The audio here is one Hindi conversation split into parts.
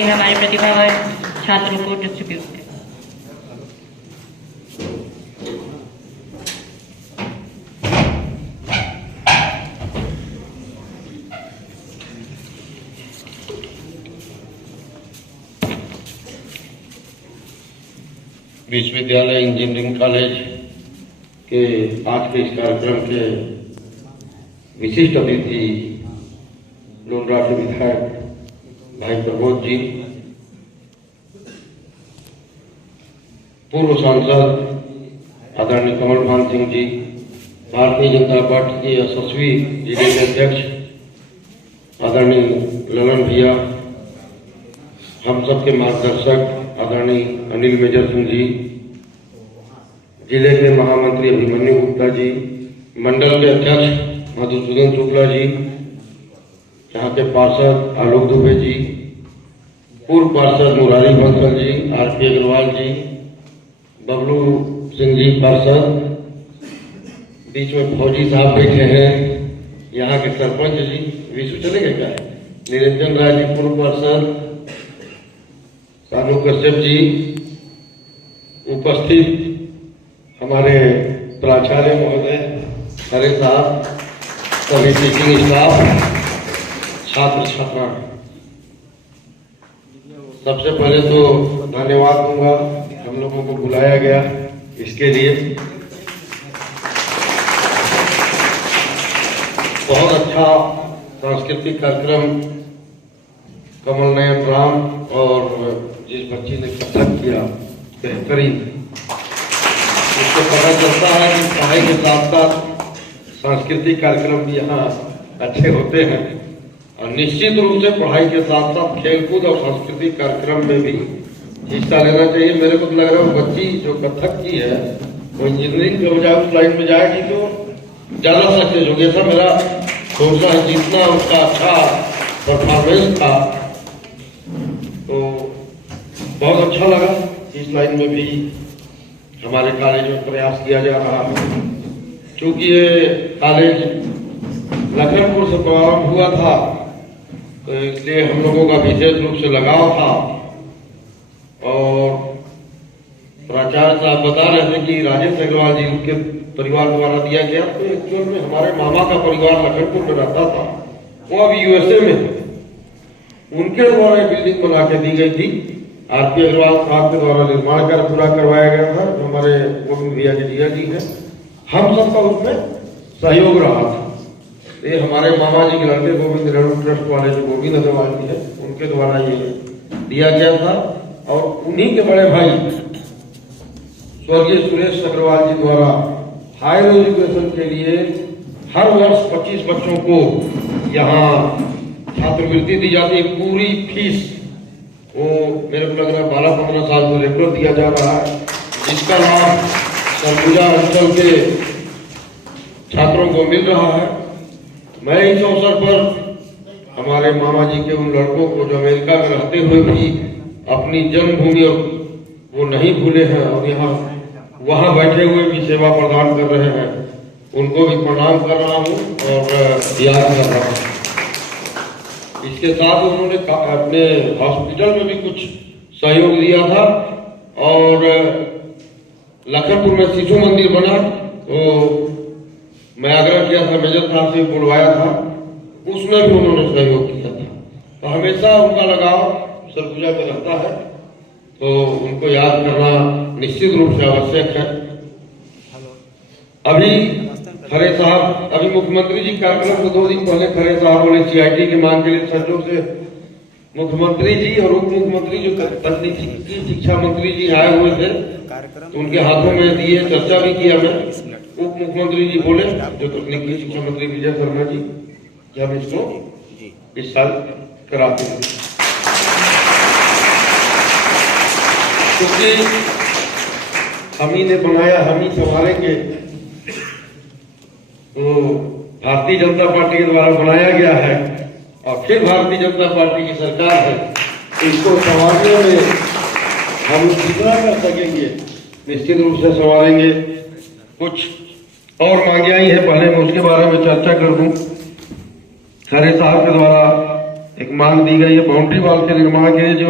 करते हैं हमारे प्रतिभावान छात्रों को डिस्ट्रीब्यूट करें। विश्वविद्यालय इंजीनियरिंग कॉलेज के आज के इस कार्यक्रम के विशिष्ट अतिथि लोनरा के विधायक भाई प्रबोध जी, पूर्व सांसद आदरणीय कमल भान सिंह जी, भारतीय जनता पार्टी के यशस्वी जिले के अध्यक्ष आदरणीय ललन भैया, हम सबके मार्गदर्शक आदरणीय अनिल मेजर सिंह जी, जिले के महामंत्री अभिमन्यु गुप्ता जी, मंडल के अध्यक्ष मधुसूदन शुक्ला जी, यहाँ के पार्षद आलोक दुबे जी, पूर्व पार्षद मुरारी बंसल जी, आरपी अग्रवाल जी, बबलू सिंह जी पार्षद, बीच में फौजी साहब बैठे हैं, यहाँ के सरपंच जी, विश्व चलेगा क्या, निरंजन राय जी पूर्व पार्षद, सानू कश्यप जी, उपस्थित हमारे प्राचार्य महोदय, हरे साहब, सभी टीचिंग स्टाफ, छात्र छात्रा, सबसे पहले तो धन्यवाद दूंगा हम लोगों को बुलाया गया इसके लिए। बहुत अच्छा सांस्कृतिक कार्यक्रम कमल नयन राम और जिस बच्ची ने कथक किया बेहतरीन, उसको पता चलता है कि पढ़ाई के साथ साथ सांस्कृतिक कार्यक्रम भी यहाँ अच्छे होते हैं और निश्चित रूप से पढ़ाई के साथ साथ खेलकूद और सांस्कृतिक कार्यक्रम में भी हिस्सा लेना चाहिए। मेरे को लग रहा है वो बच्ची जो कथक की है वो इंजीनियरिंग के बजाय उस लाइन में जाएगी तो ज्यादा सक्सेस होगी, ऐसा मेरा सोचना है। जितना उसका अच्छा परफॉर्मेंस था तो बहुत अच्छा लगा। इस लाइन में भी हमारे कॉलेज में प्रयास किया जा रहा है। क्योंकि ये कॉलेज लखनपुर से प्रारंभ हुआ था तो इसलिए हम लोगों का विशेष रूप से लगाव था और प्राचार्य साहब बता रहे थे कि राजेश अग्रवाल जी उनके परिवार द्वारा दिया गया, तो एक्चुअल में हमारे मामा का परिवार लखनपुर में रहता था, वो अभी यूएसए में है, उनके द्वारा बिल्डिंग बना के दी गई थी। आरपी अग्रवाल साहब के द्वारा निर्माण कार्य पूरा करवाया गया था, जो हमारे गोविंद भैया के जिया जी हैं, हम सबका उसमें सहयोग रहा था। ये हमारे मामा जी के लड़के गोविंद रेणु ट्रस्ट वाले जो गोविंद अग्रवाल जी है, उनके द्वारा ये दिया गया था और उन्हीं के बड़े भाई स्वर्गीय सुरेश अग्रवाल जी द्वारा हायर एजुकेशन के लिए हर वर्ष 25 बच्चों को यहाँ छात्रवृत्ति दी जाती है। पूरी फीस वो मेरे को लग रहा है 12-15 साल से रेगुलर दिया जा रहा है, जिसका लाभ सरगुजा अंचल के छात्रों को मिल रहा है। मैं इस अवसर पर हमारे मामा जी के उन लड़कों को जो अमेरिका में रहते हुए भी अपनी जन्मभूमि वो नहीं भूले हैं और यहाँ वहाँ बैठे हुए भी सेवा प्रदान कर रहे हैं, उनको भी प्रणाम कर रहा हूँ और याद कर रहा हूँ। इसके साथ उन्होंने अपने हॉस्पिटल में भी कुछ सहयोग दिया था और लखनपुर में शिशु मंदिर बना तो मैं आग्रह किया था, मेजर साहब से बुलवाया था, उसमें भी उन्होंने सहयोग किया था। तो हमेशा उनका लगाव सरगुजा में रहता है, तो उनको याद करना निश्चित रूप से आवश्यक है। अभी खरे साहब, अभी मुख्यमंत्री जी कार्यक्रम से 2 दिन पहले खरे साहब बोले सीआईटी की मांग के लिए संजोग से मुख्यमंत्री जी और उप मुख्यमंत्री जो तकनीकी शिक्षा मंत्री जी आए हुए थे तो उनके हाथों में दिए, चर्चा भी किया मैं। उप मुख्यमंत्री जी बोले जो तकनीकी शिक्षा मंत्री विजय शर्मा जी कि हम इसको इस साल कराते हैं, क्योंकि हम ही ने बनाया, हम ही संभालेंगे। तो भारतीय जनता पार्टी के द्वारा बनाया गया है और फिर भारतीय जनता पार्टी की सरकार है, इसको संभालने में हम जितना कर सकेंगे निश्चित रूप से संभालेंगे। कुछ और मांगे आई है, पहले मैं उसके बारे में चर्चा कर दूं। खरे साहब के द्वारा एक मांग दी गई है बाउंड्री वॉल के निर्माण के लिए, जो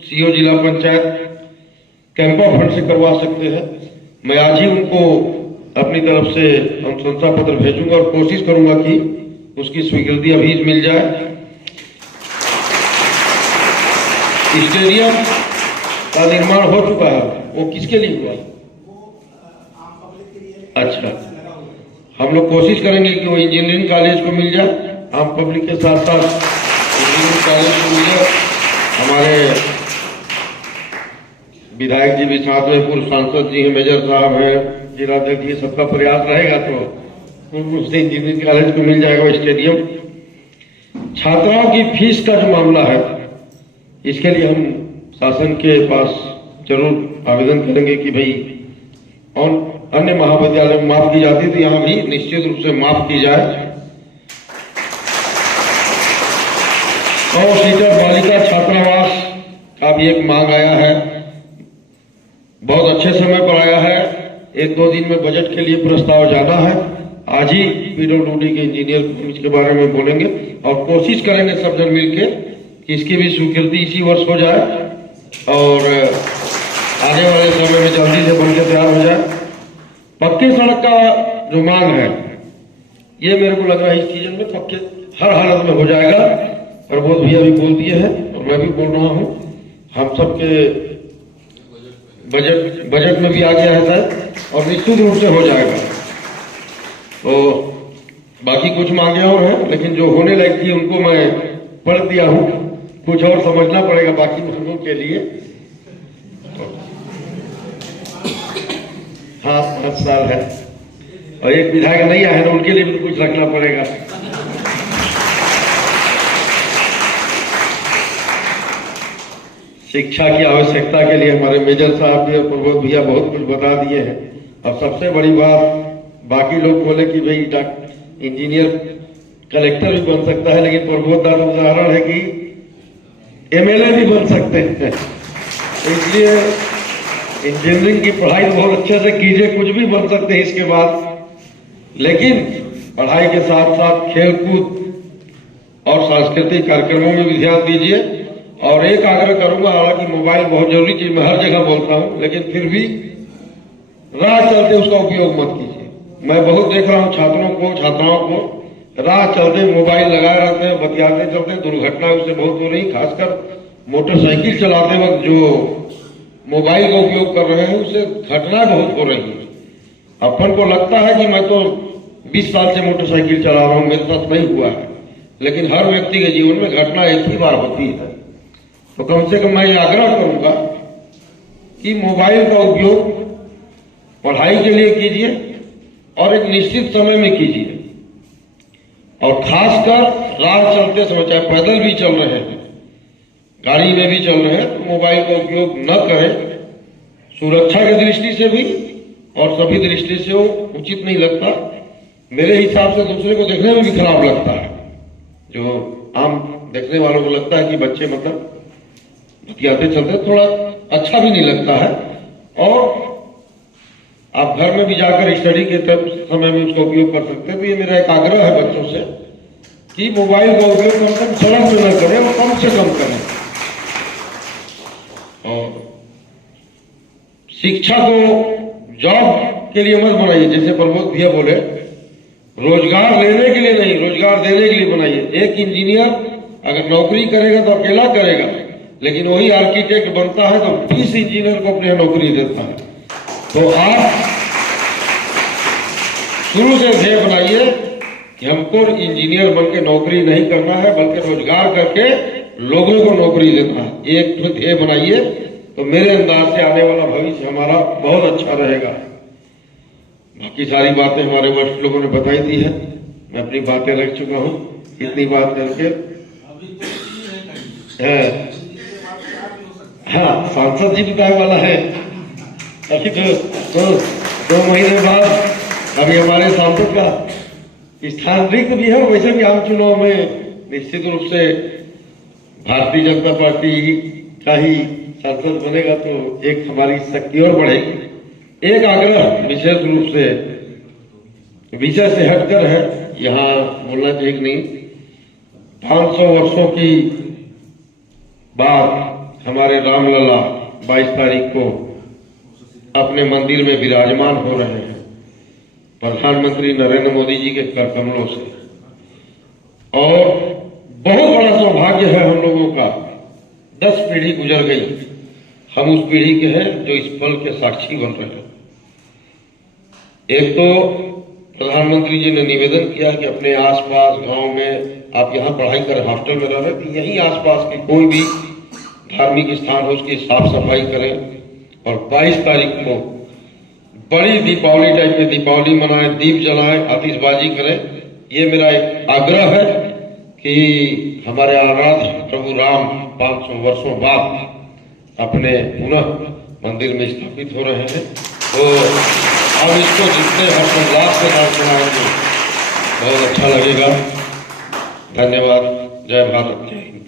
सीओ जिला पंचायत कैंपा फंड से करवा सकते हैं। मैं आज ही उनको अपनी तरफ से अनुशंसा पत्र भेजूंगा और कोशिश करूंगा कि उसकी स्वीकृति अभी मिल जाए। स्टेडियम का निर्माण हो चुका है, वो किसके लिए हुआ? अच्छा, हम लोग कोशिश करेंगे कि वो इंजीनियरिंग कॉलेज को मिल जाए, आम पब्लिक के साथ साथ इंजीनियरिंग कॉलेज को मिल जाए। हमारे विधायक जी भी साथ में, पूर्व सांसद जी हैं, मेजर साहब हैं, जिलाध्यक्ष जी, सबका प्रयास रहेगा तो उससे इंजीनियरिंग कॉलेज को मिल जाएगा स्टेडियम। छात्राओं की फीस का जो मामला है, इसके लिए हम शासन के पास जरूर आवेदन करेंगे कि भाई और अन्य महाविद्यालय में माफ की जाती तो यहां भी निश्चित रूप से माफ की जाए। 100 सीटर बालिका छात्रावास का भी एक मांग आया है, बहुत अच्छे समय पर आया है। 1-2 दिन में बजट के लिए प्रस्ताव जाना है। आज ही पीडब्ल्यूडी के इंजीनियर इसके बारे में बोलेंगे और कोशिश करेंगे सब जन मिलकर कि इसकी भी स्वीकृति इसी वर्ष हो जाए और आने वाले समय में जल्दी से बनकर तैयार हो जाए। पक्की सड़क का जो मांग है, ये मेरे को लग रहा है इस सीजन में पक्के हर हालत में हो जाएगा। प्रबोध भैया भी बोल दिए हैं और मैं भी बोल रहा हूं, हम सबके बजट में भी आ गया है सर और निश्चित रूप से हो जाएगा। तो बाकी कुछ मांगे और हैं, लेकिन जो होने लायक थी उनको मैं पढ़ दिया हूं, कुछ और समझना पड़ेगा बाकी मांगों के लिए। हाँ, 5 साल है और एक विधायक नहीं आए ना, उनके लिए भी तो कुछ रखना पड़ेगा। शिक्षा की आवश्यकता के लिए हमारे मेजर साहब भी और प्रबोध भैया बहुत कुछ बता दिए हैं। और सबसे बड़ी बात, बाकी लोग बोले कि भाई इंजीनियर कलेक्टर भी बन सकता है, लेकिन प्रबोध दादा उदाहरण है कि एमएलए भी बन सकते हैं। इसलिए इंजीनियरिंग की पढ़ाई तो बहुत अच्छे से कीजिए, कुछ भी बन सकते हैं इसके बाद, लेकिन पढ़ाई के साथ साथ खेलकूद और सांस्कृतिक कार्यक्रमों में भी ध्यान दीजिए। और एक आग्रह करूंगा, हालांकि मोबाइल बहुत जरूरी चीज, मैं हर जगह बोलता हूं, लेकिन फिर भी राह चलते उसका उपयोग मत कीजिए। मैं बहुत देख रहा हूं छात्रों को, छात्राओं को राह चलते मोबाइल लगाए रहते हैं, बतियाते चलते हैं, दुर्घटना उससे बहुत हो रही। खासकर मोटरसाइकिल चलाते वक्त जो मोबाइल का उपयोग कर रहे हैं, उससे घटना बहुत हो रही है। अपन को लगता है कि मैं तो 20 साल से मोटरसाइकिल चला रहा हूं, मेरे साथ नहीं हुआ है, लेकिन हर व्यक्ति के जीवन में घटना एक ही बार होती है। तो कम से कम मैं ये आग्रह करूंगा कि मोबाइल का उपयोग पढ़ाई के लिए कीजिए और एक निश्चित समय में कीजिए। और खासकर राह चलते समय, चाहे पैदल भी चल रहे हैं, गाड़ी में भी चल रहे हैं, तो मोबाइल का उपयोग न करें। सुरक्षा की दृष्टि से भी और सभी दृष्टि से वो उचित नहीं लगता। मेरे हिसाब से दूसरे को देखने में भी खराब लगता है। जो आम देखने वालों को लगता है कि बच्चे मतलब बतियाते चलते, थोड़ा अच्छा भी नहीं लगता है। और आप घर में भी जाकर स्टडी के समय में उसका उपयोग कर सकते हैं। तो ये मेरा एक आग्रह है बच्चों से कि मोबाइल का उपयोग कम से कम सड़क में न करें, और कम से कम करें। और शिक्षा को जॉब के लिए मत बनाइए, जैसे प्रबोध भैया बोले, रोजगार लेने के लिए नहीं, रोजगार देने के लिए बनाइए। एक इंजीनियर अगर नौकरी करेगा तो अकेला करेगा, लेकिन वही आर्किटेक्ट बनता है तो 20 इंजीनियर को अपने नौकरी देता है। तो आप शुरू से ध्येय बनाइए कि हमको इंजीनियर बनकर नौकरी नहीं करना है, बल्कि रोजगार करके लोगों को नौकरी देना है। एक ध्येय बनाइए, तो मेरे अंदाज से आने वाला भविष्य हमारा बहुत अच्छा रहेगा। बाकी सारी बातें हमारे वरिष्ठ लोगों ने बताई दी है, मैं अपनी बातें रख चुका हूं। इतनी बात करके हाँ, सांसद जी बताने वाला है। अभी दो महीने बाद अभी हमारे सांसद का स्थान रिक्त भी है। वैसे भी आम चुनाव में निश्चित रूप से भारतीय जनता पार्टी का ही सांसद बनेगा, तो एक हमारी शक्ति और बढ़ेगी। एक आग्रह विशेष रूप से विषय से हटकर है, यहाँ बोलना चाहिए कि नहीं, 500 वर्षों की बाद हमारे रामलला 22 तारीख को अपने मंदिर में विराजमान हो रहे हैं प्रधानमंत्री नरेंद्र मोदी जी के कर कमलों से। और बहुत बड़ा सौभाग्य है हम लोगों का, 10 पीढ़ी गुजर गई, हम उस पीढ़ी के हैं जो इस पल के साक्षी बन रहे हैं। एक तो प्रधानमंत्री जी ने निवेदन किया कि अपने आसपास गांव में आप यहाँ पढ़ाई करें, हॉस्टल में रह रहे तो यहीं आसपास के कोई भी धार्मिक स्थान हो उसकी साफ सफाई करें और 22 तारीख को बड़ी दीपावली टाइप में दीपावली मनाएं, दीप जलाएं, आतिशबाजी करें। ये मेरा एक आग्रह है कि हमारे आराध्य प्रभु राम 500 वर्षों बाद अपने पुनः मंदिर में स्थापित हो रहे हैं, तो अब इसको जितने हर्षोल्लास के साथ मनाएंगे बहुत अच्छा लगेगा। धन्यवाद। जय भारत, जय हिंद।